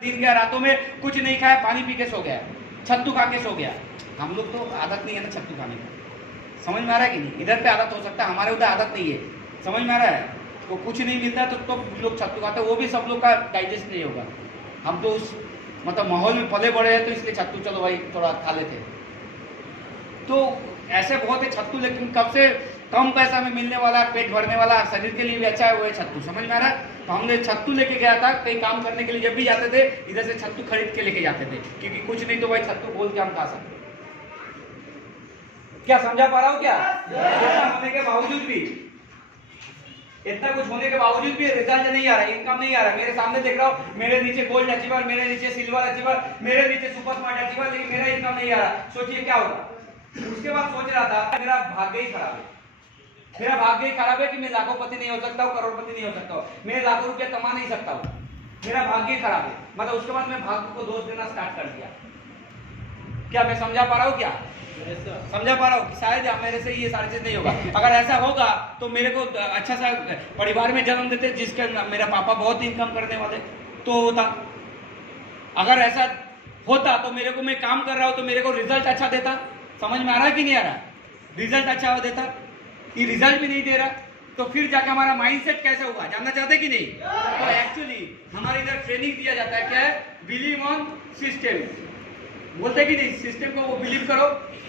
दिन गया, रातों में कुछ नहीं खाया, पानी पी के सो गया, छत्तू खा के सो गया। हम लोग तो आदत नहीं है ना छत्तू खाने का, समझ में आ रहा है कि नहीं? इधर पे आदत हो सकता है, हमारे उधर आदत नहीं है, समझ में आ रहा है? तो कुछ नहीं मिलता है तो लोग छत्तू खाते हैं, वो भी सब लोग का डाइजेस्ट नहीं होगा। हम तो उस मतलब माहौल में पले बड़े हैं तो इसलिए छत्तू चलो भाई थोड़ा खा लेते। तो ऐसे बहुत है छत्तू, लेकिन कब से कम पैसा में मिलने वाला, पेट भरने वाला, शरीर के लिए भी अच्छा है, वो है छत्तू। समझ में आ रहा है? तो हमने छत्तू लेके गया था, कहीं काम करने के लिए जब भी जाते थे इधर से छत्तू खरीद के लेके जाते थे, क्योंकि कुछ नहीं तो भाई छत्तू बोल के हम खा सकते। क्या समझा पा रहा हूँ क्या? इतना होने के बावजूद भी, इतना कुछ होने के बावजूद भी रिजल्ट नहीं आ रहा, इनकम नहीं आ रहा। मेरे सामने देख रहा हूँ, मेरे नीचे गोल्ड अचीवर, मेरे नीचे सिल्वर अचीवर, मेरे नीचे सुपर स्मार्ट अचीवर, लेकिन मेरा इनकम नहीं आ रहा। सोचिए क्या होगा। उसके बाद सोच रहा था मेरा भाग्य ही खराब है, मेरा भाग्य ही खराब है कि मैं लाखोंपति नहीं हो सकता हूँ, करोड़पति नहीं हो सकता हूँ, मैं लाखों रुपया कमा नहीं सकता हूँ, मेरा भाग्य ही खराब है। मतलब उसके बाद मैं भाग्य को दोष देना स्टार्ट कर दिया। क्या मैं समझा पा रहा हूँ? क्या समझा पा रहा हूँ? शायद मेरे से ये सारी चीज नहीं होगा। अगर ऐसा होगा तो मेरे को अच्छा सा परिवार में जन्म देते जिसके मेरा पापा बहुत इनकम करने वाले तो होता। अगर ऐसा होता तो मेरे को, मैं काम कर रहा हूं तो मेरे को रिजल्ट अच्छा देता। समझ में आ रहा है कि नहीं आ रहा? रिजल्ट अच्छा हो देता, ये रिजल्ट भी नहीं दे रहा, तो फिर जाके हमारा माइंडसेट कैसे होगा, जानना चाहते कि नहीं? तो एक्चुअली हमारे इधर ट्रेनिंग दिया जाता है, क्या है? बिलीव ऑन सिस्टम, बोलते कि नहीं सिस्टम को वो बिलीव करो,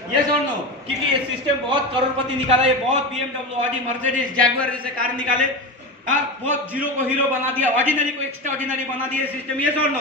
यस और नो? क्योंकि ये सिस्टम बहुत करोड़पति निकाला, ये बहुत BMW, ऑडी, मर्सिडीज, जैगुआर जैसे कार निकाले, हाँ, बहुत जीरो को हीरो बना दिया, ऑर्डिनरी को एक्स्ट्रा ऑर्डिनरी बना दिया सिस्टम, यस और नो?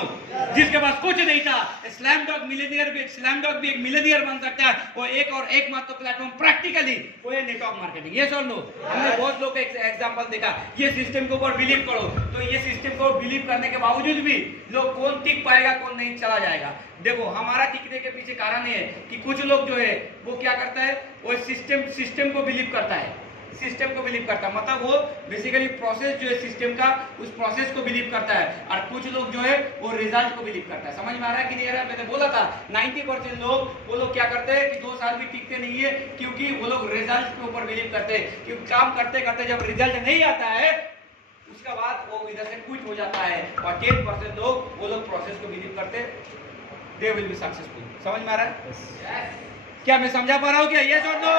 जिसके पास कुछ नहीं था, स्लैम डॉग मिलेनियर भी, स्लैम डॉग भी एक मिलेनियर बन सकता है, वो एक और एक मात्र प्लेटफॉर्म प्रैक्टिकली वो है नेटवर्क मार्केटिंग, यस और नो? हमने बहुत लोग का एग्जांपल देखा। ये सिस्टम के ऊपर बिलीव करो, तो ये सिस्टम को बिलीव करने के बावजूद भी लोग कौन टिक पाएगा, कौन नहीं चला जाएगा। देखो हमारा टिकने के पीछे कारण ये है कि कुछ लोग जो है वो क्या करता है, वो सिस्टम को बिलीव करता है, सिस्टम को बिलीव करता है, मतलब वो बेसिकली प्रोसेस जो है सिस्टम का, उस प्रोसेस को बिलीव करता है। और कुछ लोग जो है वो रिजल्ट को बिलीव करता है। समझ में आ रहा है कि नहीं आ रहा है? मैंने बोला था 90% लोग, वो लोग क्या करते हैं कि 2 साल भी टिकते नहीं है, क्योंकि वो लोग रिजल्ट के ऊपर बिलीव करते हैं। क्योंकि काम करते करते जब रिजल्ट नहीं आता है उसका बाद वो इधर से क्विट हो जाता है। और 10% लोग, वो लोग प्रोसेस को बिलीव करते, दे विल बी सक्सेसफुल। समझ में आ रहा है? क्या मैं समझा पा रहा हूँ क्या? यस और नो?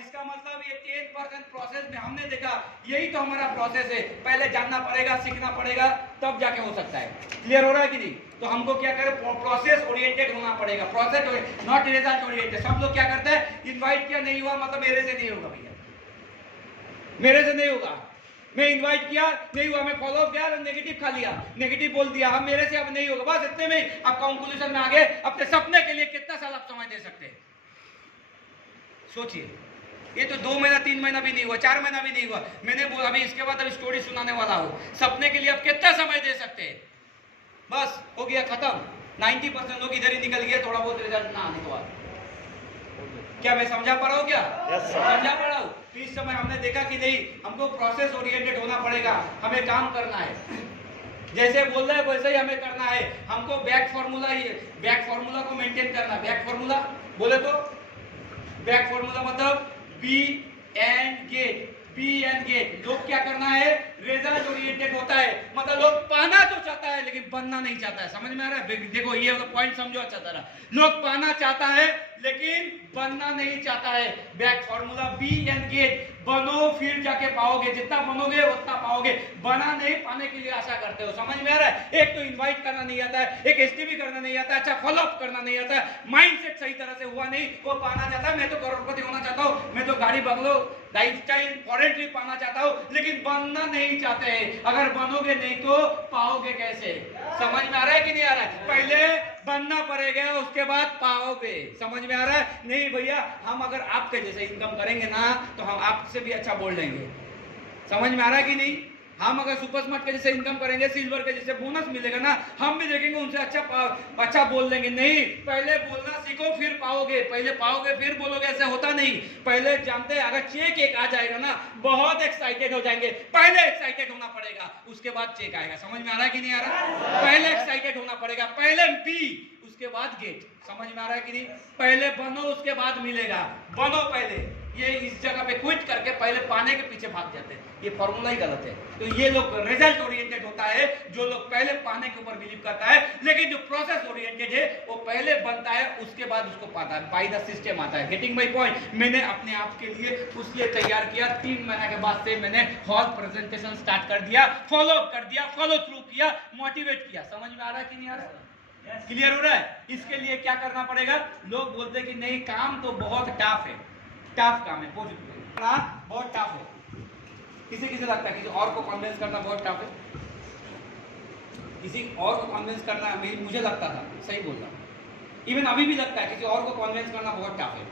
इसका मतलब ये 10% प्रोसेस में हमने देखा, यही तो हमारा प्रोसेस है। पहले जानना पड़ेगा, सीखना पड़ेगा, तब जाके हो सकता है। क्लियर हो रहा है कि नहीं? तो हमको क्या करें, प्रोसेस ओरिएंटेड होना पड़ेगा, प्रोसेस नॉट रिजल्ट ओरिएंटेड। सब लोग क्या करते हैं, इनवाइट किया नहीं हुआ मतलब मेरे से नहीं होगा भैया, मेरे से नहीं होगा। मैं इनवाइट किया नहीं हुआ, मैं फॉलो अप किया, नेगेटिव खा लिया, नेगेटिव बोल दिया, हम मेरे से अब नहीं होगा, बस इतने में आप कंक्लूजन में आ गए। अपने सपने के लिए कितना साल आप समय दे सकते हैं? सोचिए, ये तो 2 महीना 3 महीना भी नहीं हुआ, 4 महीना भी नहीं हुआ। मैंने बोला अभी इसके बाद अभी स्टोरी सुनाने वाला हूँ। सपने के लिए आप कितना समय दे सकते हैं? बस हो गया खत्म। 90% लोग इधर ही निकल गए, थोड़ा बहुत रिजल्ट ना आने के बाद। क्या मैं समझा पा रहा हूँ? क्या समझा पा रहा हूँ? तो इस समय हमने देखा कि नहीं, हमको प्रोसेस ओरिएंटेड होना पड़ेगा, हमें काम करना है, जैसे बोल रहे हैं वैसे ही हमें करना है। हमको बैक फॉर्मूला को मेंटेन करना। बैक फॉर्मूला बोले तो, बैक फॉर्मूला मतलब be and get, be and get. लोग क्या करना है, रिजल्ट ओरिएंटेड होता है, मतलब लोग पाना तो चाहता है लेकिन बनना नहीं चाहता है। समझ में आ रहा है? देखो ये पॉइंट समझो अच्छा तरह, लोग पाना चाहता है लेकिन बनना नहीं चाहता है। Back formula be and get, बनो फिर जाके पाओगे, जितना बनोगे उतना पाओगे, बना नहीं पाने के लिए आशा करते हो। समझ में आ रहा है? एक तो इनवाइट करना नहीं आता है, एक एसटीवी करना नहीं आता है, अच्छा फॉलो अप करना नहीं आता है, माइंडसेट सही तरह से हुआ नहीं, वो पाना चाहता है मैं तो करोड़पति होना चाहता हूँ, मैं तो गाड़ी बंगलो लाइफस्टाइल फॉरेन ट्रिप पाना चाहता हूँ, लेकिन बनना नहीं चाहते हैं। अगर बनोगे नहीं तो पाओगे कैसे? समझ में आ रहा है कि नहीं आ रहा है? पहले बनना पड़ेगा उसके बाद पाओगे। समझ में आ रहा है? नहीं भैया, हम अगर आपके जैसे इनकम करेंगे ना तो हम आपसे भी अच्छा बोल लेंगे। समझ में आ रहा है कि नहीं? हम अगर सुपर स्मार्ट के जैसे इनकम करेंगे, सिल्वर के जैसे बोनस मिलेगा ना, हम भी देखेंगे उनसे अच्छा बोल लेंगे। नहीं, पहले बोलना सीखो फिर पाओगे, पहले पाओगे फिर बोलोगे, ऐसे होता नहीं। पहले जानते हैं, अगर चेक एक आ जाएगा ना बहुत एक्साइटेड हो जाएंगे, पहले एक्साइटेड होना पड़ेगा उसके बाद चेक आएगा। समझ में आ रहा है कि नहीं आ रहा? पहले एक्साइटेड होना पड़ेगा, पहले बी उसके बाद गेट। समझ में आ रहा है कि नहीं? पहले बनो उसके बाद मिलेगा, बनो पहले। ये इस जगह पे क्विट करके पहले पाने के पीछे भाग जाते हैं। ये फॉर्मूला ही गलत है। तो ये लोग रिजल्ट ओरिएंटेड होता है, जो लोग पहले पाने के ऊपर बिलीव करता है, लेकिन जो प्रोसेस ओरिएंटेड है वो पहले बनता है उसके बाद उसको पाता है, बाय द सिस्टम आता है। Getting my point. मैंने अपने आप के लिए उसलिए तैयार किया, 3 महीने के बाद से मैंने हॉल प्रेजेंटेशन स्टार्ट कर दिया, फॉलो कर दिया, फॉलो थ्रू किया, मोटिवेट किया। समझ में आ रहा है कि नहीं आ रहा है? क्लियर हो रहा है? इसके लिए क्या करना पड़ेगा? लोग बोलते हैं कि नहीं काम तो बहुत टफ है, टफ काम है, बहुत टफ है। किसी किसी लगता है किसी और को कन्विंस करना बहुत टफ है, किसी और को कन्विंस करना मुझे लगता था, सही बोल रहा हूं, इवन अभी भी लगता है किसी और को कन्विंस करना बहुत टफ है।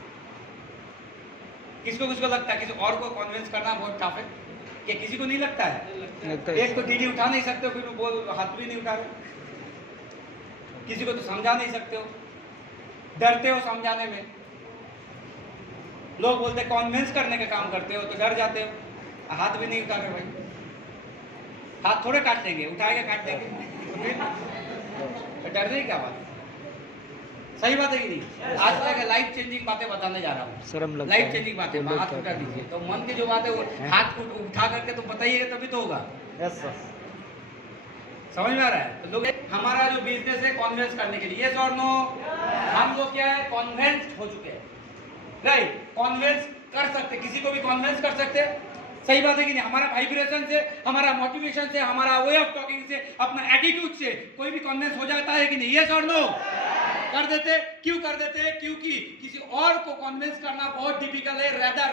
किसको किसको लगता है किसी और को कन्विंस करना बहुत टफ है? क्या किसी को नहीं लगता है? एक तो डीडी उठा नहीं सकते हो, फिर वो हाथ भी नहीं उठा रहे। किसी को तो समझा नहीं सकते हो, डरते हो समझाने में। लोग बोलते कन्विंस करने का काम करते हो तो डर जाते हो, हाथ भी नहीं उठा रहे भाई। हाथ थोड़े काट देंगे, उठाएगा काट देंगे, तो डरने की क्या बात? सही बात है कि नहीं? आज तक लाइफ चेंजिंग बातें बताने जा रहा हूँ, लाइफ चेंजिंग बातें। हाथ उठा दीजिए, तो मन की जो बात है वो हाथ उठा करके तो बताइएगा तभी तो होगा। यस सर, समझ में आ रहा है? तो लोग हमारा जो बिजनेस है कॉन्वेंस करने के लिए, यस और नो? हम लोग क्या है कॉन्वेंस हो चुके हैं, राइट? कॉन्वेंस कर सकते, किसी को भी कॉन्वेंस कर सकते हैं। सही बात है कि नहीं? हमारा वाइब्रेशन से, हमारा मोटिवेशन से, हमारा वे ऑफ टॉकिंग से, अपना एटीट्यूड से कोई भी कॉन्वेंस हो जाता है कि नहीं? यस और नो? कर देते। क्यों कर देते हैं? क्योंकि किसी और को कॉन्वेंस करना बहुत डिफिकल्ट है, रेदर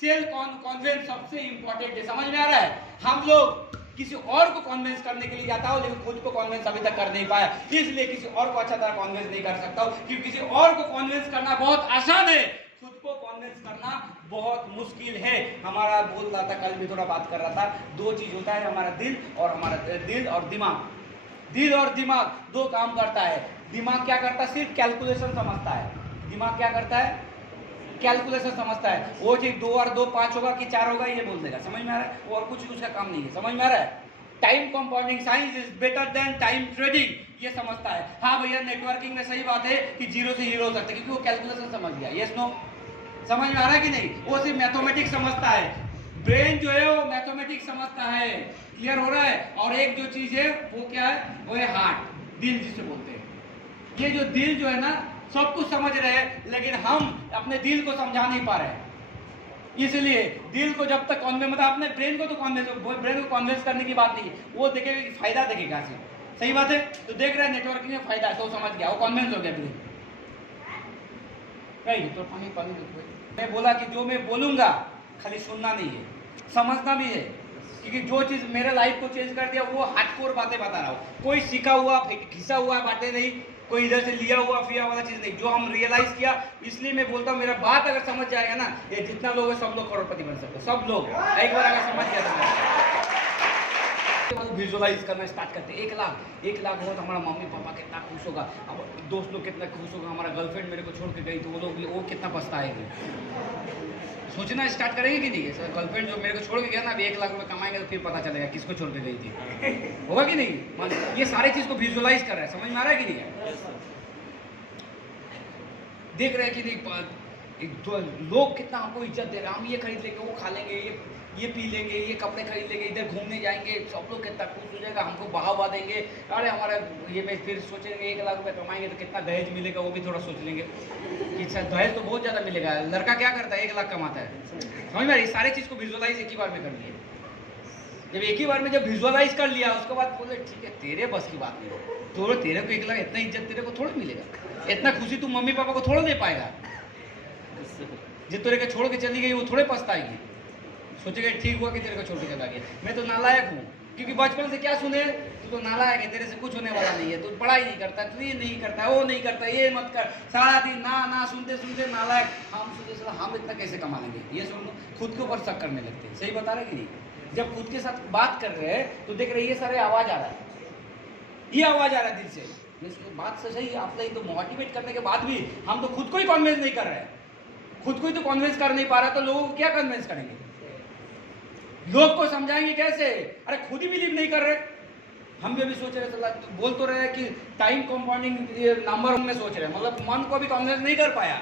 सेल्फ कॉन्वेंस सबसे इंपॉर्टेंट है। समझ में आ रहा है? हम लोग किसी और को कॉन्वेंस करने के लिए जाता हो, लेकिन खुद को कॉन्वेंस अभी तक कर नहीं पाया, इसलिए किसी और को अच्छा तरह कॉन्वेंस नहीं कर सकता हूं। क्योंकि किसी और को कॉन्वेंस करना बहुत आसान है, खुद को कॉन्वेंस करना बहुत मुश्किल है। हमारा बोल रहा था, कल भी थोड़ा बात कर रहा था, 2 चीज होता है, हमारा दिल और दिमाग। दिल और दिमाग 2 काम करता है। दिमाग क्या करता है? सिर्फ कैलकुलेशन समझता है। दिमाग क्या करता है? कैलकुलेशन समझता है। वो चीज 2 और 2 5 होगा कि 4 होगा ये बोल देगा। समझ में आ रहा है? और कुछ उसका काम नहीं है। समझ में आ रहा है? Time compounding science is better than time trading, ये समझता है। हाँ भैया, नेटवर्किंग में सही बात है कि 0 से हीरो हो सकते हैं, क्योंकि वो कैलकुलेशन समझ गया। Yes no? समझ में आ रहा है कि नहीं? वो सिर्फ मैथमेटिक्स समझता है। ब्रेन जो है वो मैथमेटिक्स समझता है। क्लियर हो रहा है? और एक जो चीज है वो क्या है? वो है हार्ट, दिल जिसे बोलते हैं। ये जो दिल जो है ना, सब कुछ समझ रहे हैं, लेकिन हम अपने दिल को समझा नहीं पा रहे हैं। इसलिए दिल को जब तक कॉन्वेंस, मतलब अपने ब्रेन को तो ब्रेन को कॉन्वेंस करने की बात नहीं है, वो देखेगा कि फायदा देखेगा सिर्फ। सही बात है? तो देख रहे हैं नेटवर्किंग में फायदा है, तो समझ गया, वो कॉन्वेंस हो गया ब्रेन। नहीं तो पानी मैं बोला कि जो मैं बोलूंगा खाली सुनना नहीं है, समझना भी है। क्योंकि जो चीज मेरे लाइफ को चेंज कर दिया वो हार्डकोर बातें बता रहा हूँ, कोई सीखा हुआ घिसा हुआ बातें नहीं, कोई इधर से लिया हुआ फिया वाला चीज नहीं, जो हम रियलाइज किया। इसलिए मैं बोलता हूँ, मेरा बात अगर समझ जाएगा ना, ये जितना लोग है सब लोग करोड़पति बन सकते, सब लोग एक बार अगर समझ गया तो विजुअलाइज करना स्टार्ट करते हैं। 1 लाख हो तो हमारा मम्मी पापा कितना खुश होगा, अब दोस्त लोग कितना खुश होगा, हमारा गर्लफ्रेंड मेरे को छोड़ के गई तो वो लोग वो कितना पछताएंगे। सोचना स्टार्ट करेंगे कि नहीं? सर गर्लफ्रेंड जो मेरे को छोड़ के गया ना, अभी 1 लाख रुपए कमाएंगे तो फिर पता चलेगा किसको छोड़ के गई थी। होगा कि नहीं? ये सारे चीज को विजुअलाइज कर रहे हैं। समझ में आ रहा है कि नहीं? देख रहे हैं कि नहीं लोग कितना हमको इज्जत दे रहे हैं, हम ये खरीद लेंगे, वो खा लेंगे, ये पी लेंगे, ये कपड़े खरीद लेंगे, इधर घूमने जाएंगे, सब लोग कितना खुश हो जाएगा, हमको बढ़ावा देंगे। अरे हमारा ये में फिर सोचेंगे 1 लाख रुपए कमाएंगे तो कितना दहेज मिलेगा, वो भी थोड़ा सोच लेंगे कि दहेज तो बहुत ज़्यादा मिलेगा। लड़का क्या करता है? 1 लाख कमाता है। समझ में? ये सारे चीज़ को विजुअलाइज एक ही बार में कर लिए। जब एक ही बार में जब विजुअलाइज कर लिया, उसके बाद बोले ठीक है तेरे बस की बात नहीं, तो तेरे को 1 लाख इतना इज्जत तेरे को थोड़ा मिलेगा, इतना खुशी तू मम्मी पापा को थोड़ा दे पाएगा। जो तेरे को छोड़ के चली गई वो थोड़े पछताएगी, सोचेगा ठीक हुआ कि तेरे को छोड़ के चला गया। मैं तो नालायक हूँ, क्योंकि बचपन से क्या सुने, तू तो नालायक है, तेरे से कुछ होने वाला नहीं है, तू पढ़ाई नहीं करता, तू ये नहीं करता, वो नहीं करता, ये मत कर, सारा दिन ना सुनते सुनते नालायक। हम सोचे हम इतना कैसे कमा लेंगे, ये सुन लो, खुद के ऊपर शक करने लगते हैं। सही बता रहे कि नहीं? जब खुद के साथ बात कर रहे हैं तो देख रहे ये सारे आवाज आ रहा है, ये आवाज आ रहा है दिल से, बात से सही आप तो मोटिवेट करने के बाद भी हम तो खुद को ही कन्विंस नहीं कर रहे हैं, खुद को ही तो कन्विंस कर नहीं पा रहा, तो लोगों को क्या कन्विंस करेंगे? लोग को समझाएंगे कैसे? अरे खुद ही बिलीव नहीं कर रहे। हम भी अभी सोच रहे थे, बोल तो रहे कि टाइम कंपाउंडिंग नंबर में सोच रहे हैं, मतलब मन को भी कन्विंस नहीं कर पाया।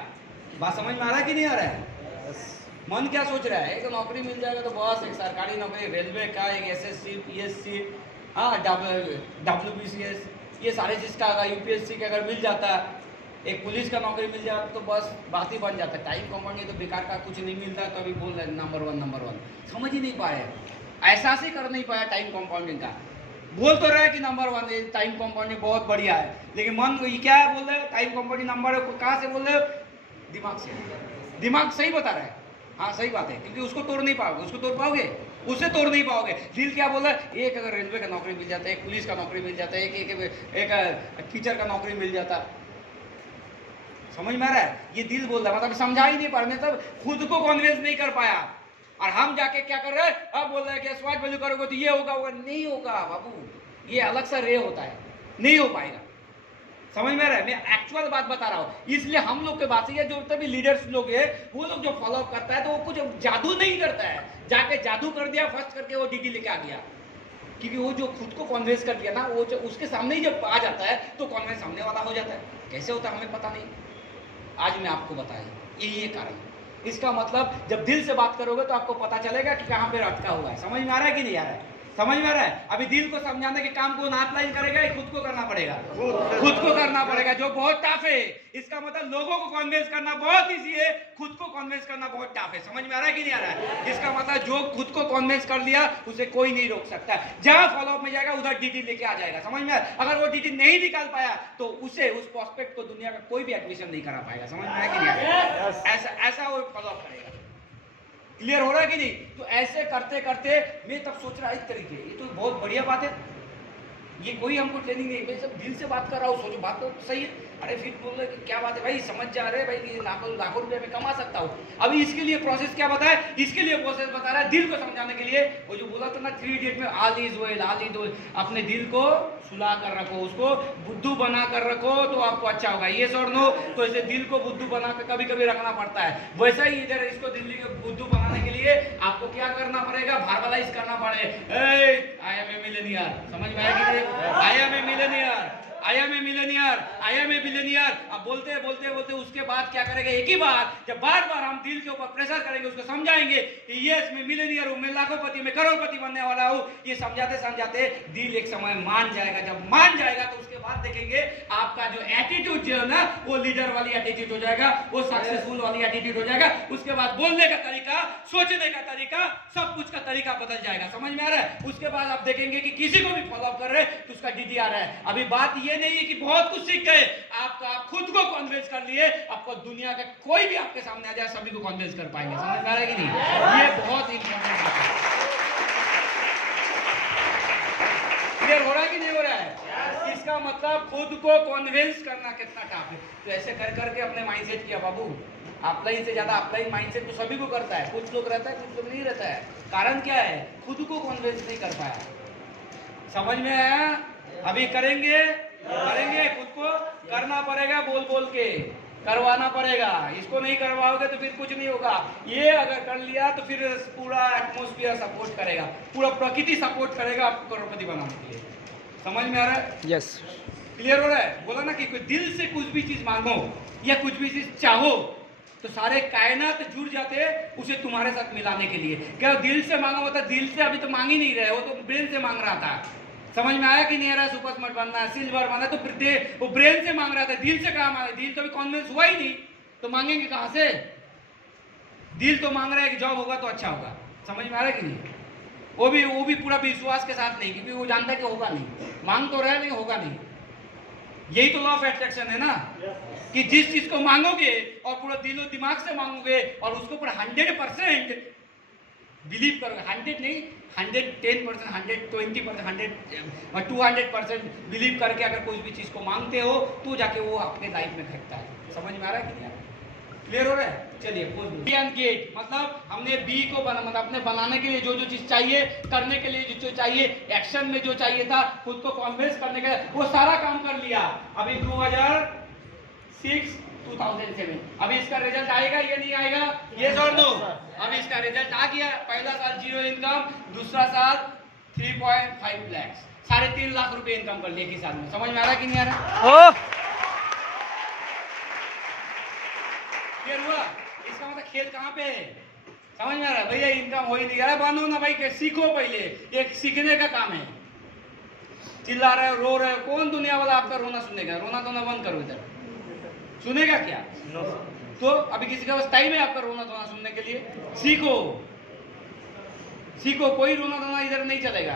बात समझ में आ रहा है कि नहीं आ रहा है? मन क्या सोच रहा है, एक नौकरी मिल जाएगा तो बस, एक सरकारी नौकरी, रेलवे का, एक एसएससी, पीएससी, हाँ WBCS, ये सारे चीज़ का अगर यूपीएससी का अगर मिल जाता, एक पुलिस का नौकरी मिल जाता तो बस बात ही बन जाता। टाइम कंपाउंडिंग तो बेकार का, कुछ नहीं मिलता तो अभी बोल रहे नंबर वन। समझ ही नहीं पाए, एहसास ही कर नहीं पाया टाइम कंपाउंडिंग का। बोल तो रहा है कि नंबर 1 टाइम कंपाउंडिंग बहुत बढ़िया है, लेकिन मन को क्या है बोल रहे हैं, टाइम कंपाउंडिंग नंबर कहाँ से बोल रहे हो, दिमाग से। दिमाग सही बता रहा है, हाँ सही बात है, क्योंकि उसको तोड़ नहीं पाओगे, उसको तोड़ पाओगे, उससे तोड़ नहीं पाओगे। दिल क्या बोल रहा है, एक अगर रेलवे का नौकरी मिल जाता है, एक पुलिस का नौकरी मिल जाता है, एक टीचर का नौकरी मिल जाता। समझ में आ रहा है, ये दिल बोल रहा है, मतलब समझा ही नहीं पा रहा, मतलब खुद को कॉन्विंस नहीं कर पाया। और हम जाके क्या कर रहे हैं, अब बोल रहे हैं कि स्वाट वैल्यू करोगे तो ये होगा, नहीं होगा बाबू, ये अलग सा रे होता है, नहीं हो पाएगा। समझ में आ रहा है, मैं एक्चुअल बात बता रहा हूँ। इसलिए हम लोग के बात से, जो तभी लीडर्स लोग है, वो लोग जो फॉलो करता है तो वो कुछ जादू नहीं करता है, जाके जादू कर दिया फर्स्ट करके वो डीडी लेके आ गया। क्योंकि वो जो खुद को कॉन्विंस कर दिया ना, वो जो उसके सामने ही जब आ जाता है तो कॉन्विंस सामने वाला हो जाता है। कैसे होता है हमें पता नहीं, आज मैं आपको बताया, ये कारण। इसका मतलब जब दिल से बात करोगे तो आपको पता चलेगा कि कहाँ पे अटका हुआ है। समझ में आ रहा है कि नहीं आ रहा है, समझ में आ रहा है। अभी दिल को समझाने के काम को अप्लाई करेगा, खुद को करना पड़ेगा, खुद को करना पड़ेगा, जो बहुत टफ है। इसका मतलब लोगों को कन्विंस करना बहुत इजी है, खुद को कन्विंस करना बहुत टफ है। समझ में आ रहा है कि नहीं आ रहा है। इसका मतलब जो खुद को कन्विंस कर लिया उसे कोई नहीं रोक सकता। जहां फॉलोअप में जाएगा उधर डीडी लेके आ जाएगा। समझ में, अगर वो डीडी नहीं निकाल पाया तो उसे, उस प्रोस्पेक्ट को दुनिया का कोई भी एडमिशन नहीं करा पाएगा। समझ में आया कि नहीं आ रहा है। ऐसा वो फॉलोअप करेगा। क्लियर हो रहा है कि नहीं। तो ऐसे करते करते मैं तब सोच रहा इस तरीके, ये तो बहुत बढ़िया बात है, ये कोई हमको ट्रेनिंग नहीं, मैं सब दिल से बात कर रहा हूँ, सोचो बात तो सही है। अरे फिर बोल रहे कि क्या बात है भाई, समझ जा रहे भाई कि लाखों रुपए में कमा सकता हूँ। अभी इसके लिए प्रोसेस क्या बताया, इसके लिए प्रोसेस बता रहा है दिल को समझाने के लिए। वो जो बोला था ना 3 इडियट में, all is well, all is well. अपने दिल को सुला कर रखो, उसको बुद्धू बना कर रखो तो आपको अच्छा होगा। ये और नो, तो इसे दिल को बुद्धू बना कर कभी कभी रखना पड़ता है। वैसा ही इधर इसको दिल्ली को बुद्धू बनाने के लिए आपको क्या करना पड़ेगा, वर्बलाइज करना पड़ेगा। आई एम ए मिलेनियर, समझ में आया कि नहीं, I am a millionaire, I am a millionaire, I am a billionaire. अब बोलते बोलते बोलते उसके बाद क्या करेंगे, एक ही बार, जब बार बार हम दिल के ऊपर प्रेशर करेंगे, उसको समझाएंगे कि यस मैं मिलेनियर हूँ, मैं लाखोंपति, मैं करोड़पति बनने वाला हूँ। ये समझाते समझाते दिल एक समय मान जाएगा। जब मान जाएगा तो उसके बाद देखेंगे आपका जो एटीट्यूड जो है ना, वो लीडर वाली एटीट्यूड हो जाएगा, वो सक्सेसफुल वाली एटीट्यूड हो जाएगा। उसके बाद बोलने का तरीका, सोचने का तरीका, सब कुछ का तरीका बदल जाएगा। समझ में आ रहा है। उसके बाद आप देखेंगे कि किसी को भी फॉलो कर रहे हैं तो उसका डीडी आ रहा है। अभी बात ये नहीं है कि बहुत कुछ सीख गए, आप खुद को कन्विंस कर लिए, आपको दुनिया का कोई भी आपके सामने आ जाए सभी को कन्विंस कर पाएंगे। समझ में आ रहा है कि नहीं, ये बहुत इंपॉर्टेंट बात है। क्लियर हो रहा है कि नहीं हो रहा है। इसका मतलब खुद को कन्विंस करना कितना टफ है। तो ऐसे कर करके अपने माइंडसेट किया बाबू। ऑफलाइन से ज्यादा ऑफलाइन माइंडसेट तो सभी को करता है, कुछ लोग रहता है कुछ लोग नहीं रहता है। कारण क्या है, खुद को कन्विंस नहीं कर पाया। समझ में आया। अभी करेंगे, खुद को करना पड़ेगा, बोल बोल के करवाना पड़ेगा। इसको नहीं करवाओगे तो फिर कुछ नहीं होगा। ये अगर कर लिया तो फिर पूरा एटमॉस्फेयर सपोर्ट करेगा, पूरा प्रकृति सपोर्ट करेगा आपको करोड़पति बनाने के लिए। समझ में आ रहा है। यस, क्लियर हो रहा है। बोला ना कि कोई दिल से कुछ भी चीज मांगो या कुछ भी चीज चाहो तो सारे कायनात जुड़ जाते हैं उसे तुम्हारे साथ मिलाने के लिए। क्या दिल से मांगा होता, दिल से अभी तो मांग ही नहीं रहे, वो तो ब्रेन से मांग रहा था। समझ में आया कि नहीं आ रहा। सुपर स्मार्ट बनना है, सिल्वर बनना है, तो वो ब्रेन से मांग रहा था, दिल से कहाँ मांगा। दिल तो अभी कॉन्विंस हुआ ही नहीं, तो मांगेंगे कहां से। दिल तो मांग रहा है कि जॉब होगा तो अच्छा होगा। समझ में आ रहा है कि नहीं। वो भी पूरा विश्वास के साथ नहीं, क्योंकि वो जानता है कि होगा नहीं। मांग तो रहा है लेकिन होगा नहीं। यही तो लॉ ऑफ अट्रैक्शन है ना, कि जिस चीज को मांगोगे और पूरा दिलो दिमाग से मांगोगे और उसको पूरा 100% बिलीव करोगे, 100 नहीं 110%, 120%, 200% बिलीव करके अगर कोई भी चीज को मांगते हो तो जाके वो अपने लाइफ में घटता है। समझ में आ रहा है कि नहीं आ रहा है। क्लियर हो रहा है। चलिए बी एंड गेट, मतलब हमने बी को मतलब अपने बनाने के लिए जो जो चीज चाहिए, करने के लिए जो चाहिए, एक्शन में जो चाहिए था, खुद को कन्विंस करने का, वो सारा काम कर लिया। अभी 2006 2007, अभी इसका रिजल्ट आएगा या नहीं आएगा, ये जोड़ दो। अभी इसका रिजल्ट आ गया। पहला साल 0 इनकम, दूसरा साल 3.5 लाख, 3.5 लाख रुपए इनकम कर लिए एक ही साल में। समझ में आ रहा है कि नहीं आ रहा। क्लियर हुआ। इसका मतलब खेल कहाँ पे है, समझ में आ रहा है भैया? इनकम हो ही नहीं रहा, बांधो ना भाई, सीखो पहले, एक सीखने का काम है। चिल्ला रहे हो, रो रहे हो, कौन दुनिया वाला आपका रोना सुनेगा? रोना धोना बंद करो, इधर सुनेगा क्या? तो अभी किसी का बस टाइम है आपका रोना धोना सुनने के लिए? सीखो सीखो, कोई रोना धोना इधर नहीं चलेगा।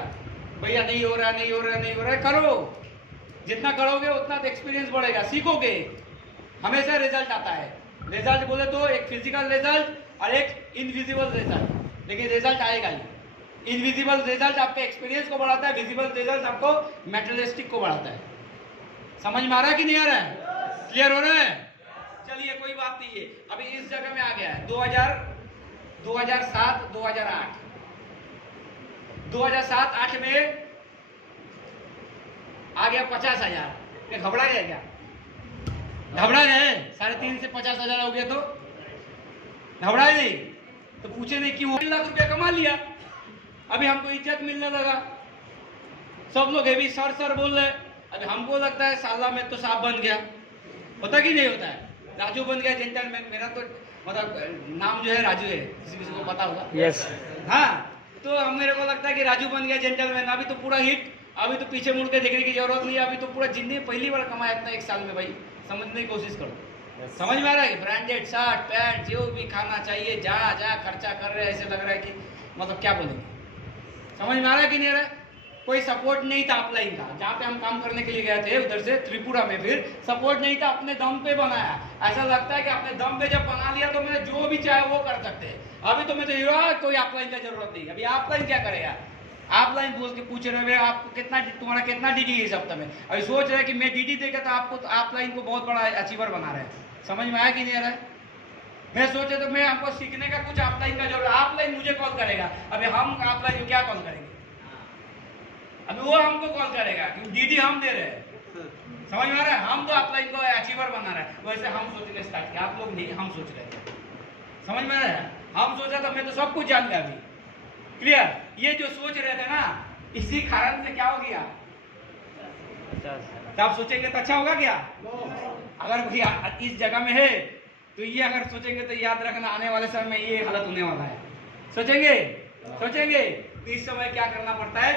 भैया नहीं हो रहा, नहीं हो रहा, नहीं हो रहा है, करो। जितना करोगे उतना एक्सपीरियंस बढ़ेगा, सीखोगे, हमेशा रिजल्ट आता है। रिजल्ट बोले तो एक फिजिकल रिजल्ट और एक इनविजिबल रिजल्ट, लेकिन रिजल्ट आएगा ही। इनविजिबल रिजल्ट आपके एक्सपीरियंस को बढ़ाता है, विजिबल रिजल्ट आपको मेटेरियलिस्टिक को बढ़ाता है। समझ में आ रहा है कि नहीं आ रहा है? क्लियर हो रहा है? चलिए कोई बात नहीं है। अभी इस जगह में आ गया है 2007 2008 2007-8 में आ गया 50,000। घबरा गए क्या? घबरा गए? 3.5 से 50,000 हो गया तो घबराए नहीं? तो पूछे नहीं क्यों? 1 लाख रुपया कमा लिया, अभी हमको इज्जत मिलने लगा, सब लोग भी सर सर बोल रहे। अभी हमको लगता है साला में तो साहब बन गया, होता कि नहीं होता है? राजू बन गया जेंटलमैन। मेरा तो मतलब नाम जो है राजू है, किसी किसी को पता होगा। यस। हाँ, तो हम मेरे को लगता है कि राजू बन गया जेंटलमैन। अभी तो पूरा हिट, अभी तो पीछे मुड़ के देखने की जरूरत नहीं है। अभी तो पूरा जिंदगी पहली बार कमाया इतना 1 साल में भाई, समझने की कोशिश करो। समझ में आ रहा है कि ब्रांडेड शर्ट पैंट जो भी खाना चाहिए जा जा खर्चा कर रहे हैं, ऐसे लग रहा है कि मतलब क्या बोलेंगे। समझ में आ रहा है कि नहीं आ रहा है? कोई सपोर्ट नहीं था अपलाइन का, जहाँ पे हम काम करने के लिए गए थे उधर से त्रिपुरा में, फिर सपोर्ट नहीं था, अपने दम पे बनाया। ऐसा लगता है कि अपने दम पे जब बना लिया तो मैंने जो भी चाहे वो कर सकते हैं। अभी तो मैं तो कोई अपलाइन का जरूरत नहीं। अभी अपलाइन क्या करेगा? अपलाइन बोल के पूछ रहे हो आपको कितना, तुम्हारा कितना डीडी है इस हफ्ते में? अभी सोच रहे हैं कि मैं डीडी देगा तो आपको तो अपलाइन को बहुत बड़ा अचीवर बना रहे हैं। समझ में आया कि नहीं आ रहा है? मैं सोचे तो मैं हमको सीखने का कुछ अपलाइन का जरूरत, अपलाइन मुझे कॉल करेगा, अभी हम अपलाइन को क्या कॉल करेंगे? अभी वो हमको कॉल करेगा क्योंकि डीडी हम दे रहे हैं। समझ में आ रहा है? हम तो अपलाइन को अचीवर बना रहे हैं, वैसे हम सोचने स्टार्ट किया, आप लोग नहीं, हम सोच रहे थे। समझ में आ रहा है? हम सोचा था, मैं तो सब कुछ जान गया अभी। क्लियर? ये जो सोच रहे थे ना, इसी कारण से क्या हो गया? तो आप सोचेंगे तो अच्छा होगा क्या? अगर भैया इस जगह में है तो ये अगर सोचेंगे तो याद रखना आने वाले समय में ये हालत होने वाला है। सोचेंगे तो इस समय क्या करना पड़ता है,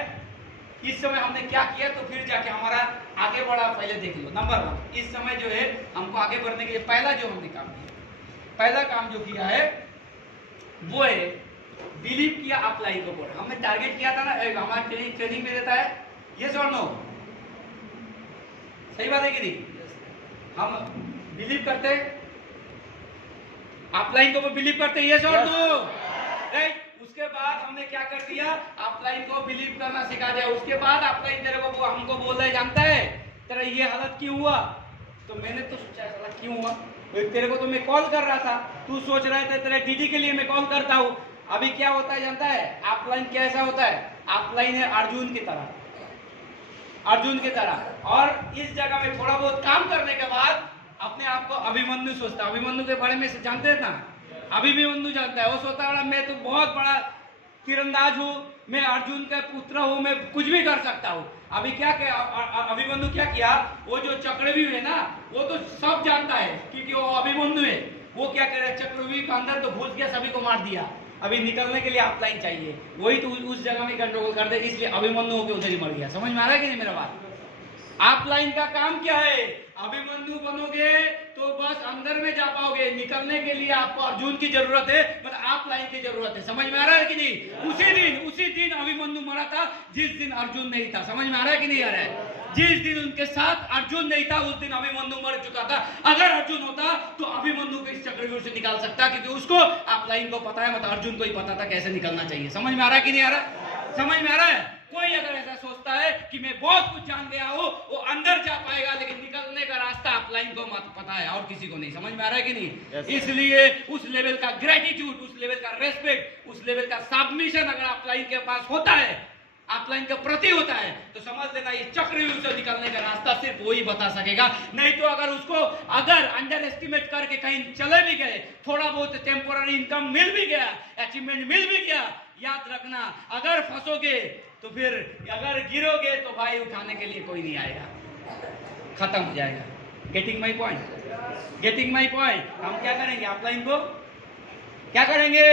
इस समय हमने क्या किया तो फिर जाके हमारा आगे बढ़ा। पहले देख लो, नंबर 1 इस समय जो है हमको आगे बढ़ने के लिए पहला जो हमने काम किया, पहला काम जो किया है वो है बिलीव किया अपलाइन को ऊपर। हमने टारगेट किया था ना, हमारा ट्रेनिंग में देता है यस और नो, सही बात है कि नहीं? हम बिलीव करते अपलाइन को बिलीव करते यस और नो, राइट? उसके बाद हमने क्या कर दिया, अपलाइन को बिलीव करना सिखा दिया। उसके बाद अपलाइन तेरे को हमको बोल रहा है, जानता है तेरा ये हालत क्यों हुआ? तो मैंने तो सोचा साला क्यों हुआ, तेरे को तो मैं कॉल कर रहा था, तू सोच रहा था तेरे डीडी के लिए मैं कॉल करता हूँ। अभी क्या होता है जानता है? अपलाइन कैसा होता है? अपलाइन है अर्जुन की तरह, अर्जुन की तरह। और इस जगह में थोड़ा बहुत काम करने के बाद अपने आप को अभिमन्यु सोचता है। अभिमन्यु के बारे में जानते हैं ना? अभिमन्यु जानता है, वो सोचता है मैं तो बहुत बड़ा तीरंदाज हूँ, मैं अर्जुन का पुत्र हूँ, मैं कुछ भी कर सकता हूँ। अभी क्या अभिमन्यु क्या किया, वो जो चक्रव्यूह है ना वो तो सब जानता है क्योंकि वो अभिमन्यु है। वो क्या करे, चक्रव्यूह के अंदर तो घुस गया, सभी को मार दिया। अभी निकलने के लिए अपलाइन चाहिए, वही तो उस जगह में कंट्रोल कर दे, इसलिए अभिमन्यु होकर उधर ही मर गया। समझ में आ रहा है कि नहीं मेरा बात? अपलाइन का काम क्या है? अभिमन्यु बनोगे तो बस अंदर में जा पाओगे, निकलने के लिए आपको अर्जुन की जरूरत है, मतलब अपलाइन की जरूरत है। समझ में आ रहा है कि नहीं? उसी दिन अभिमन्यु मरा था जिस दिन अर्जुन नहीं था। समझ में आ रहा है कि नहीं आ रहा है? जिस दिन उनके साथ अर्जुन नहीं था उस दिन अभिमन्यु मर चुका था। अगर अर्जुन होता तो अभिमन्यु को इस चक्रव्यूह से निकाल सकता, क्योंकि उसको अपलाइन को पता है, मतलब अर्जुन को ही पता था कैसे निकलना चाहिए। समझ में आ रहा है कि नहीं आ रहा? समझ में आ रहा है? कोई अगर ऐसा सोचता है कि मैं बहुत कुछ जान गया हूं, वो अंदर जा पाएगा, लेकिन निकलने का रास्ता अपलाइन को मत पता है और किसी को नहीं। समझ में आ रहा है कि नहीं? yes, इसलिए उस लेवल का ग्रेटिट्यूड, उस लेवल का रेस्पेक्ट, उस लेवल का सबमिशन अगर अपलाइन के पास होता है, अपलाइन के प्रति होता है, तो समझ लेना इस चक्रव्यूह से निकलने का रास्ता सिर्फ वही बता सकेगा। नहीं तो अगर उसको अगर अंडर एस्टिमेट करके कहीं चले भी गए, थोड़ा बहुत टेम्पोररी इनकम मिल भी गया, अचीवमेंट मिल भी गया, याद रखना अगर फंसोगे तो फिर अगर गिरोगे तो भाई उठाने के लिए कोई नहीं आएगा, खत्म हो जाएगा। Getting my point? Getting my point? हम क्या करेंगे, अपलाइन को क्या करेंगे?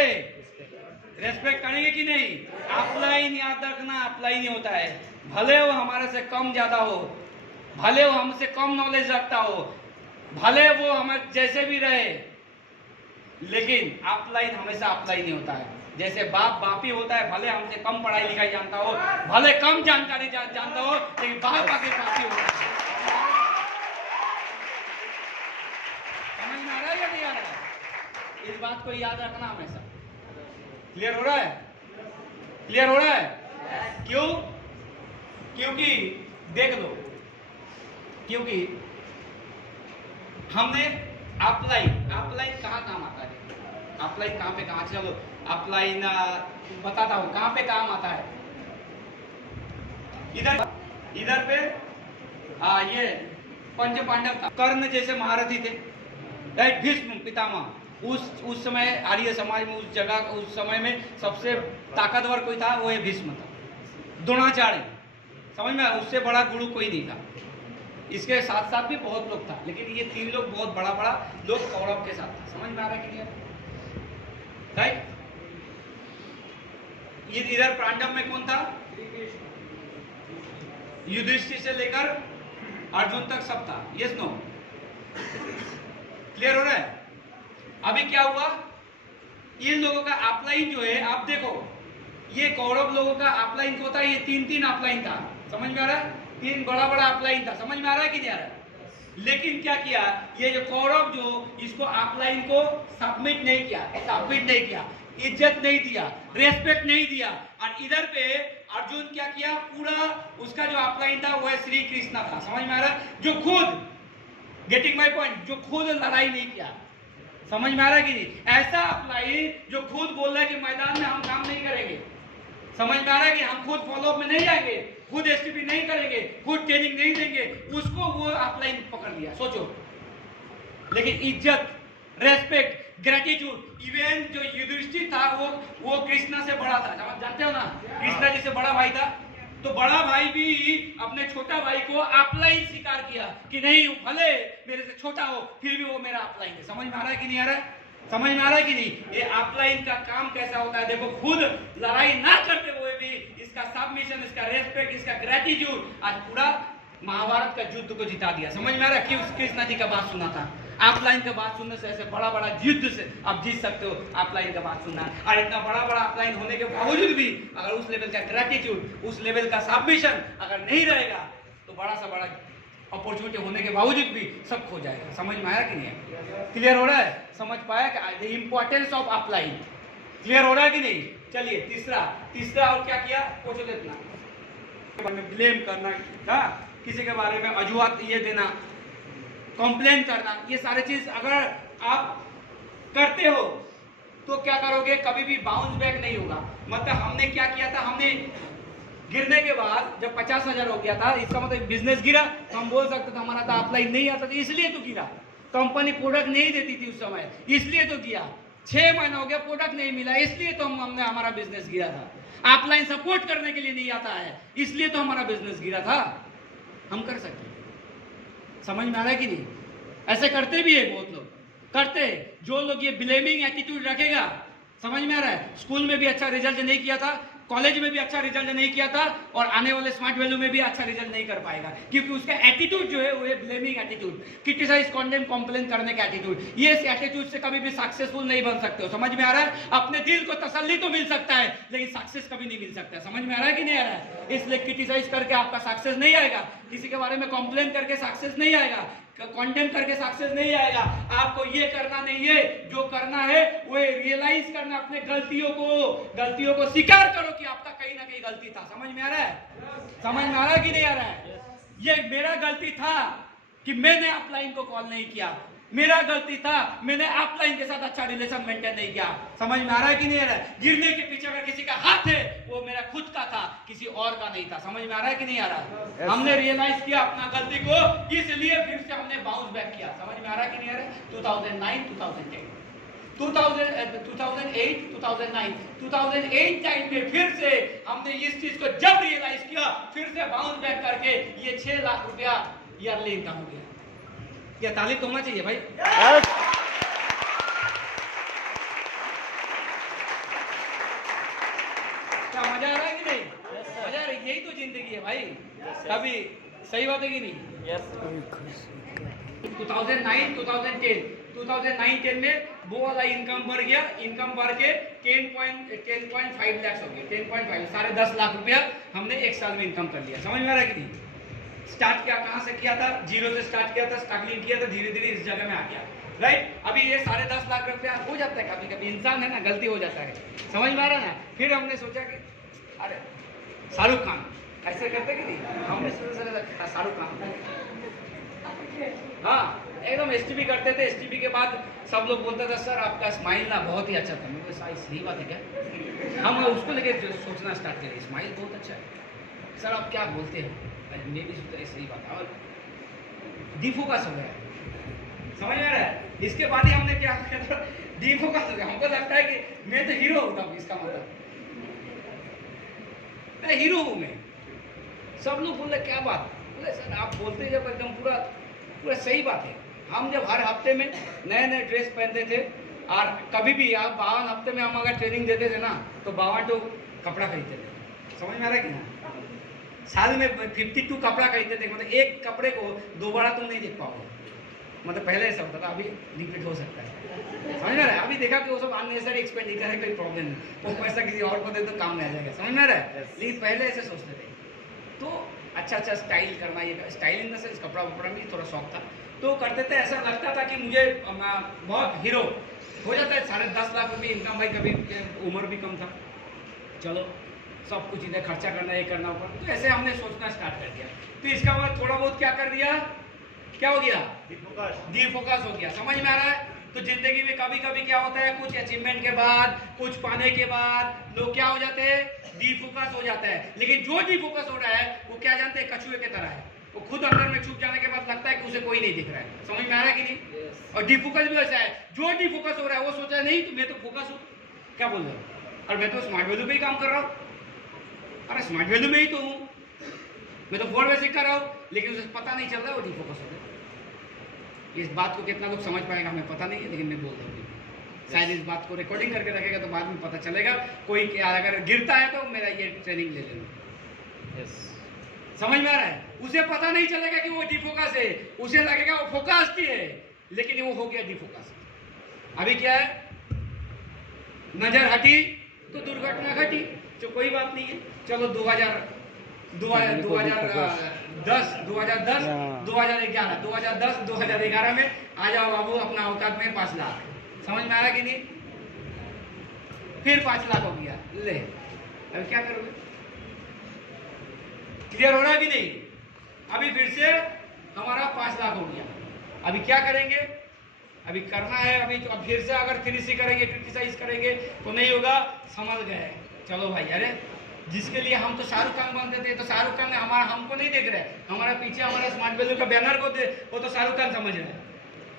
रेस्पेक्ट करेंगे कि नहीं? अपलाइन याद रखना, अपलाइन ही होता है। भले वो हमारे से कम ज्यादा हो, भले वो हमसे कम नॉलेज रखता हो, भले वो हमें जैसे भी रहे, लेकिन अपलाइन हमेशा अपलाइन ही होता है। जैसे बाप बाप ही होता है, भले हमसे कम पढ़ाई लिखाई जानता हो, भले कम जानकारी जानता हो, लेकिन बाप आके बाप ही होता है। समझ में आ रहा है या नहीं आ रहा है? इस बात को याद रखना हमेशा। क्लियर हो रहा है? क्लियर हो रहा है? क्यों? क्योंकि देख लो, क्योंकि हमने अपलाइन, अपलाइन कहाँ काम आता है? अपलाइन कहाँ पे कहाँ? चलो अपलाइन बताता हूँ कहाँ पे काम आता है। इधर पे ये पंच पांडव था, कर्ण जैसे महारथी थे, राइट? भीष्म पितामह, उस समय आर्य समाज में, उस जगह, उस समय में सबसे ताकतवर कोई था, वो ये भीष्म था। द्रोणाचार्य, समझ में, उससे बड़ा गुरु कोई नहीं था। इसके साथ साथ भी बहुत लोग था, लेकिन ये तीन लोग बहुत बड़ा बड़ा लोग कौरव के साथ था। समझ में आ रहा है कि नहीं? राइट? इधर पांडव में कौन था? युधिष्ठिर से लेकर अर्जुन तक सब था। Yes no? क्लियर हो रहा है? अभी क्या हुआ, इन लोगों का अपलाइन जो है, आप देखो, ये कौरव लोगों का अपलाइन को था, ये तीन अपलाइन था। समझ में आ रहा है? तीन बड़ा बड़ा अपलाइन था। समझ में आ रहा है कि नहीं आ रहा है? लेकिन क्या किया, ये जो कौरव जो इसको अपलाइन को सबमिट नहीं किया, इज्जत नहीं दिया, रेस्पेक्ट नहीं दिया। और इधर पे अर्जुन क्या किया, पूरा उसका जो अपलाइन था वो श्री कृष्ण था। समझ में आ रहा है? जो खुद, गेटिंग माय पॉइंट, जो खुद लड़ाई नहीं किया। समझ में आ रहा है कि नहीं? ऐसा अपलाइन जो खुद बोल रहा है कि मैदान में हम काम नहीं करेंगे। समझ में आ रहा है कि हम खुद फॉलोअप में नहीं जाएंगे, खुद एसटीपी नहीं करेंगे, खुद ट्रेनिंग नहीं देंगे, उसको वो अपलाइन पकड़ लिया। सोचो, लेकिन इज्जत, रेस्पेक्ट, ग्रेटिट्यूड, इवन जो युधिष्ठिर था वो कृष्णा से बड़ा था। जानते हो ना, कृष्णा जी से बड़ा भाई था, तो बड़ा भाई भी अपने छोटा भाई को अपलाइन स्वीकार किया कि नहीं, भले मेरे से छोटा हो फिर भी वो मेरा अपलाइन है। समझ में आ रहा है कि नहीं आ रहा है? समझ में आ रहा है कि नहीं? ये अपलाइन का काम कैसा होता है, देखो, खुद लड़ाई ना करते हुए भी इसका सबमिशन, इसका रेस्पेक्ट, इसका ग्रेटिट्यूड आज पूरा महाभारत का युद्ध को जिता दिया। समझ में आ रहा है? क्यों? कृष्णा जी का बात सुना था। अपलाइन का बात सुनने से ऐसे बड़ा बड़ा युद्ध से आप जीत सकते हो। अपलाइन का बात सुनना, और इतना बड़ा बड़ा अपलाइन होने के बावजूद भी अगर उस लेवल का ग्रेटिट्यूड, उस लेवल का सबमिशन अगर नहीं रहेगा, तो बड़ा सा बड़ा अपॉर्चुनिटी होने के बावजूद भी सब खो जाएगा। समझ में आया कि नहीं? क्लियर हो रहा है? समझ पाया कि इंपॉर्टेंस ऑफ अपलाइन? क्लियर हो रहा है कि नहीं? चलिए तीसरा और क्या किया, पूछो देना, ब्लेम करना, किसी के बारे में अजुआत ये देना, कंप्लेन करना, ये सारे चीज अगर आप करते हो तो क्या करोगे, कभी भी बाउंस बैक नहीं होगा। मतलब हमने क्या किया था, हमने गिरने के बाद जब 50,000 हो गया था, इसका मतलब बिजनेस गिरा, तो हम बोल सकते थे हमारा तो अपलाइन नहीं आता था, इसलिए तो गिरा। कंपनी प्रोडक्ट नहीं देती थी उस समय, इसलिए तो गिरा। 6 महीना हो गया प्रोडक्ट नहीं मिला, इसलिए तो हमने हमारा बिजनेस गिरा था। अपलाइन सपोर्ट करने के लिए नहीं आता है, इसलिए तो हमारा बिजनेस गिरा था। हम कर सकते हैं। समझ में आ रहा है कि नहीं? ऐसे करते भी है, बहुत लोग करते हैं। जो लोग ये ब्लेमिंग एटीट्यूड रखेगा, समझ में आ रहा है, स्कूल में भी अच्छा रिजल्ट नहीं किया था, कॉलेज में भी अच्छा रिजल्ट नहीं किया था, और आने वाले स्मार्ट वैल्यू में भी अच्छा रिजल्ट नहीं कर पाएगा, क्योंकि उसका एटीट्यूड जो है वो है ब्लेमिंग एटीट्यूड, क्रिटिसाइज, कॉन्डेम, कंप्लेन करने का एटीट्यूड। ये एटीट्यूड से कभी भी सक्सेसफुल नहीं बन सकते हो। समझ में आ रहा है? अपने दिल को तसल्ली तो मिल सकता है, लेकिन सक्सेस कभी नहीं मिल सकता। समझ में आ रहा है कि नहीं आ रहा है? इसलिए क्रिटिसाइज करके आपका सक्सेस नहीं आएगा, किसी के बारे में कंप्लेन करके सक्सेस नहीं आएगा, कंडेम करके सक्सेस नहीं आएगा। आपको ये करना नहीं है, जो करना है वो रियलाइज करना, अपने गलतियों को स्वीकार करो कि आपका कहीं ना कहीं गलती था। समझ में आ रहा है? समझ में आ रहा है कि नहीं आ रहा है? ये मेरा गलती था कि मैंने अपलाइन को कॉल नहीं किया, मेरा गलती था मैंने अपलाइन के साथ अच्छा रिलेशन मेंटेन नहीं किया। समझ में आ रहा है कि नहीं आ रहा है? गिरने के पीछे अगर किसी का हाथ है, वो मेरा खुद का था, किसी और का नहीं था। समझ में आ रहा है कि नहीं आ रहा है? हमने रियलाइज किया अपना गलती को, इसलिए फिर से हमने बाउंस बैक किया। समझ में आ रहा है कि नहीं आ रहा है? 2009, 2010, 2008, 2009, 2008 टाइम में फिर से हमने इस चीज को जब रियलाइज किया, फिर से बाउंस बैक करके ये 6 लाख रुपया ईयरली इनकम हो गया। क्या तारीफ होना चाहिए भाई? की है भाई, कभी सही बात है कि नहीं? 2009-10 में वो वाला इनकम बढ़ गया, इनकम बढ़ के 10.5 लाख हो गया, 10.5 10.5 लाख रुपया हमने एक साल में इनकम कर लिया। समझ में आ रहा है कि नहीं? स्टार्ट किया कहाँ से किया था? जीरो से स्टार्ट किया था, स्ट्रगलिंग किया था, धीरे धीरे इस जगह में आ गया, राइट। अभी ये 10.5 लाख रुपया हो जाता है, कभी कभी इंसान है ना, गलती हो जाता है, समझ में आ रहा है ना। फिर हमने सोचा कि अरे शाहरुख खान ऐसे करते कि नहीं, हमने सोचा शाहरुख खान, हाँ एकदम एसटीपी करते थे। एसटीपी के बाद सब लोग बोलते थे सर आपका स्माइल ना बहुत ही अच्छा था। मेरे को सही बात है क्या? हम उसको लेके सोचना स्टार्ट करें, स्माइल बहुत अच्छा है सर, आप क्या बोलते हैं? मैं भी सोचा सही बात है, और डिफोकस हो गया, समझ में आ रहा है। इसके बाद ही हमने क्या किया, डिफोकस हो गया। हमको लगता है कि मैं तो हीरो होता हूँ, इसका मतलब मैं हीरो हूँ मैं। सब लोग बोले क्या बात, बोले सर आप बोलते जब एकदम पूरा पूरा सही बात है। हम जब हर हफ्ते में नए नए ड्रेस पहनते थे, और कभी भी आप 52 हफ्ते में हम अगर ट्रेनिंग देते थे ना, तो 52 कपड़ा खरीदते थे। समझ में आ रहा है कि ना? साल में 52 कपड़ा खरीदते थे, मतलब एक कपड़े को दोबारा तुम नहीं देख पाओगे। मतलब पहले ऐसा होता था, अभी रिपीट हो सकता है, समझ में आ रहा है। अभी देखा कि वो सब अननेसेसरी एक्सपेंडिचर है, कोई प्रॉब्लम नहीं, वो पैसा किसी और को दे तो काम में आ जाएगा, समझ में आ रहा है। लेकिन पहले ऐसे सोचते थे। तो अच्छा स्टाइल करना, ये स्टाइल इन द सेंस कपड़ा वपड़ा में थोड़ा शौक था, तो करते थे। ऐसा लगता था कि मुझे बहुत हीरो हो जाता है। 10.5 लाख रुपये इनकम, भाई कभी उम्र भी कम था, चलो सब कुछ इधर खर्चा करना, ये करना ऊपर, तो ऐसे हमने सोचना स्टार्ट कर दिया। तो इसका बाद थोड़ा बहुत क्या कर दिया, क्या हो गया, डिफोकस हो गया। समझ में आ रहा है। तो जिंदगी में कभी कभी क्या होता है, कुछ अचीवमेंट के बाद, कुछ पाने के बाद लोग क्या हो जाते हैं, डिफोकस हो जाता है। लेकिन जो डिफोकस हो रहा है वो क्या जानते हैं, कछुए की तरह है, वो खुद अंदर में छुप जाने के बाद लगता है कि उसे कोई नहीं दिख रहा है। समझ में आ रहा है कि नहीं? और डिफोकस भी वैसा है, जो डिफोकस हो रहा है वो सोचा नहीं तो मैं तो फोकस हूँ, क्या बोल रहे हो, और मैं तो स्मार्ट वैल्यू पे ही काम कर रहा हूँ। अरे स्मार्ट वैल्यू में ही तो हूँ मैं, तो 4 बेसिक कर रहा हूँ, लेकिन उसे पता नहीं चल रहा है, वो डिफोकस हो गया। इस बात को कितना लोग समझ पाएगा हमें पता नहीं है, लेकिन मैं बोल रहा हूँ, शायद इस बात को रिकॉर्डिंग करके रखेगा तो बाद में पता चलेगा। कोई अगर गिरता है तो मेरा ये ट्रेनिंग ले लेना। समझ में आ रहा है। उसे पता नहीं चलेगा कि वो डिफोकस है, उसे लगेगा वो फोकस्ड है, लेकिन वो हो गया डिफोकस। अभी क्या है, नजर हटी तो दुर्घटना घटी, तो कोई बात नहीं है। चलो 2010, 2011 में आ जाओ बाबू अपना औकात में 5 लाख। समझ में आया कि नहीं? फिर 5 लाख हो गया, ले अभी क्या करोगे? क्लियर हो रहा है कि नहीं? अभी फिर से हमारा 5 लाख हो गया। अभी क्या करेंगे, अभी करना है। अभी तो अब फिर से अगर 3C करेंगे, क्रिटिसाइज करेंगे तो नहीं होगा। समझ गए? चलो भाई, अरे जिसके लिए हम तो शाहरुख खान बनते थे, तो शाहरुख खान हमारा हमको नहीं देख रहे, हमारा पीछे हमारा स्मार्ट वैल्यू का बैनर को वो तो शाहरुख खान समझ रहा है।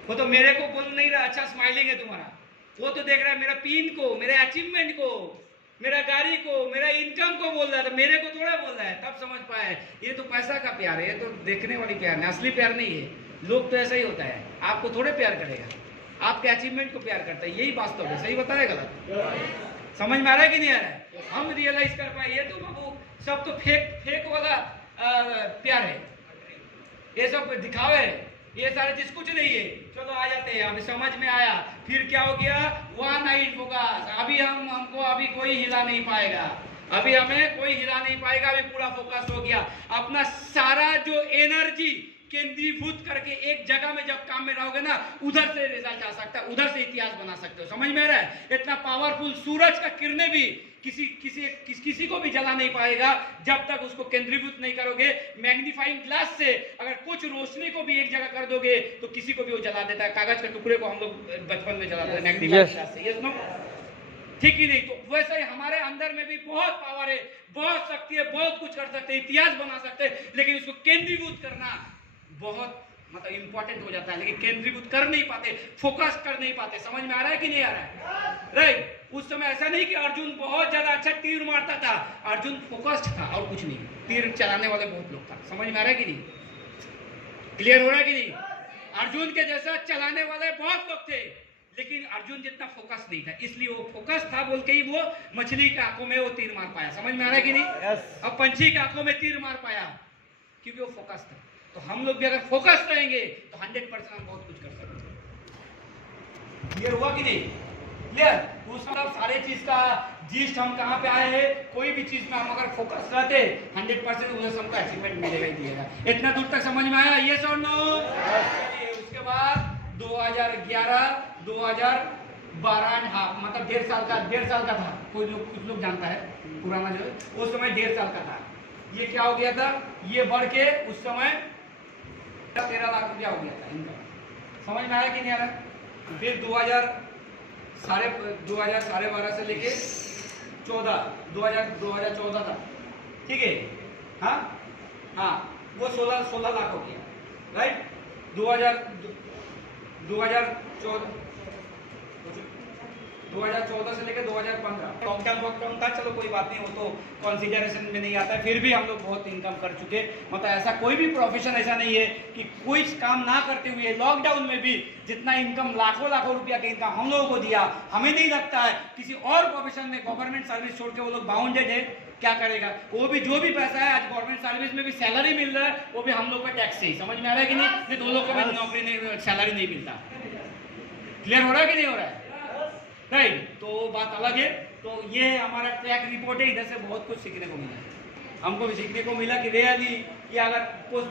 वो तो मेरे को बोल नहीं रहा अच्छा स्माइलिंग है तुम्हारा, वो तो देख रहा है मेरा पिन को, मेरे अचीवमेंट को, मेरा गाड़ी को, मेरा इनकम को बोल रहा था, मेरे को थोड़ा बोल रहा है। तब समझ पाया ये तो पैसा का प्यार है, ये तो देखने वाली प्यार है, असली प्यार नहीं है। लोग तो ऐसा ही होता है, आपको थोड़े प्यार करेगा, आपके अचीवमेंट को प्यार करता है, यही वास्तव है। सही बता रहे गलत? समझ में आ रहा है कि नहीं आ रहा है? हम रियलाइज कर पाए ये तो बाबू सब तो फेक वाला प्यार है, ये सब दिखावे है, ये सारे चीज कुछ नहीं है। चलो आ जाते हैं, अभी समझ में आया। फिर क्या हो गया, 1 नाइट फोकस। अभी हमको अभी कोई हिला नहीं पाएगा, अभी हमें कोई हिला नहीं पाएगा। अभी पूरा फोकस हो गया, अपना सारा जो एनर्जी केंद्रीभूत करके एक जगह में जब काम में रहोगे ना, उधर से रिजल्ट आ सकता है, उधर से इतिहास बना सकते हो। समझ में आ रहा है? इतना पावरफुल सूरज का किरणें भी किसी को भी जला नहीं पाएगा जब तक उसको केंद्रीभूत नहीं करोगे। मैग्नीफाइंग ग्लास से अगर कुछ रोशनी को भी एक जगह कर दोगे तो किसी को भी वो जला देता है। कागज के टुकड़े को हम लोग बचपन में जलाते हैं मैग्नीफाइंग ग्लास से, यस नो? ठीक ही नहीं? तो वैसे ही हमारे अंदर में भी बहुत पावर है, बहुत शक्ति है, बहुत कुछ कर सकते हैं, इतिहास बना सकते हैं, लेकिन उसको केंद्रीभूत करना बहुत मतलब इंपॉर्टेंट हो जाता है। लेकिन केंद्रीभूत कर नहीं पाते, फोकस कर नहीं पाते। समझ में आ रहा है कि नहीं आ रहा है? राइट। उस समय ऐसा नहीं कि अर्जुन बहुत ज्यादा अच्छा तीर मारता था, अर्जुन फोकस्ड था और कुछ नहीं। तीर चलाने वाले बहुत लोग था। समझ में आ रहा है कि नहीं? क्लियर हो रहा है कि नहीं? अर्जुन के जैसा चलाने वाले बहुत लोग थे, लेकिन अर्जुन जितना फोकस नहीं था, इसलिए वो फोकस था बोल के ही वो मछली के आंखों में वो तीर मार पाया। समझ में आ रहा है कि नहीं? अब पंछी के आंखों में तीर मार पाया क्योंकि वो फोकस था। तो हम लोग भी अगर फोकस रहेंगे तो 100% हम बहुत कुछ कर सकते हैं। क्लियर हुआ कि नहीं? क्लियर? उस मतलब सारे चीज का जिस्ट हम कहाँ पे आए हैं, कोई भी चीज में हम अगर फोकस रहते 100% उसे हमको अचीवमेंट मिलेगा ही मिलेगा। इतना दूर तक समझ में आया? यस और नो? उसके बाद 2011 2012 हाफ, मतलब 1.5 साल का था। कोई लोग कुछ लोग जानता है पुराना जो है, उस समय 1.5 साल का था। ये क्या हो गया था, ये बढ़ के उस समय 13 लाख रुपया हो गया था इनका। समझ में आया कि नहीं आ रहा? फिर 2012 से लेके 2014 था, ठीक है? हाँ वो 16 लाख हो गया, राइट? 2014 से लेकर 2015 लॉकडाउन था, चलो कोई बात नहीं, वो तो कंसीडरेशन में नहीं आता है। फिर भी हम लोग बहुत इनकम कर चुके। मतलब ऐसा कोई भी प्रोफेशन ऐसा नहीं है कि कोई काम ना करते हुए लॉकडाउन में भी जितना इनकम लाखों रुपया का इनकम हम लोगों को दिया। हमें नहीं लगता है किसी और प्रोफेशन में गवर्नमेंट सर्विस छोड़ के वो लोग बाउंडेड है। क्या करेगा वो भी, जो भी पैसा है आज गवर्नमेंट सर्विस में भी सैलरी मिल रहा है, वो भी हम लोग का टैक्स से ही। समझ में आ रहा है कि नहीं? नहीं तो लोग को भी नौकरी नहीं, सैलरी नहीं मिलता। क्लियर हो रहा है कि नहीं हो रहा है? राइट, तो बात अलग है। तो ये हमारा ट्रैक रिपोर्ट है, इधर से बहुत कुछ सीखने को मिला। हमको भी सीखने को मिला कि रियली ये अगर वो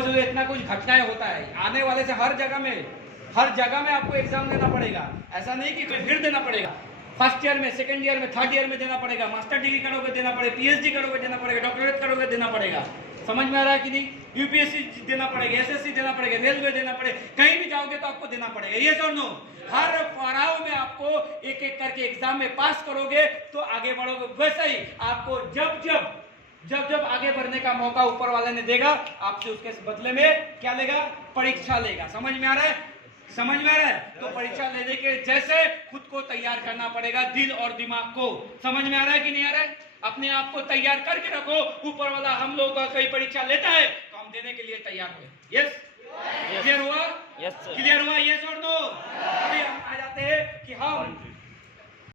जो इतना कुछ घटनाएं होता है आने वाले से हर जगह में आपको एग्जाम देना पड़ेगा। ऐसा नहीं कि कोई फिर देना पड़ेगा, फर्स्ट ईयर में, सेकंड ईयर में, थर्ड ईयर में देना पड़ेगा। मास्टर डिग्री करोगे देना पड़ेगा, पीएचडी करोगे देना पड़ेगा, डॉक्टरेट करोगे देना पड़ेगा। समझ में आ रहा है कि नहीं? यूपीएससी देना पड़ेगा, एसएससी देना पड़ेगा, रेलवे देना पड़ेगा, कहीं भी जाओगे तो आपको देना पड़ेगा। ये और नो? हर पड़ाव में आपको एक एक करके एग्जाम में पास करोगे तो आगे बढ़ोगे। वैसा ही आपको जब आगे बढ़ने का मौका ऊपर वाले ने देगा, आपसे उसके बदले में क्या लेगा? परीक्षा लेगा। समझ में आ रहा है? तो परीक्षा लेने के जैसे खुद को तैयार करना पड़ेगा, दिल और दिमाग को। समझ में आ रहा है कि नहीं आ रहा है? अपने आप को तैयार करके रखो। ऊपर वाला हम लोगों का कोई परीक्षा लेता है तो हम देने के लिए तैयार हो। यस, क्लियर हुआ? क्लियर हुआ? यस और नो? अभी हम आ जाते हैं कि हम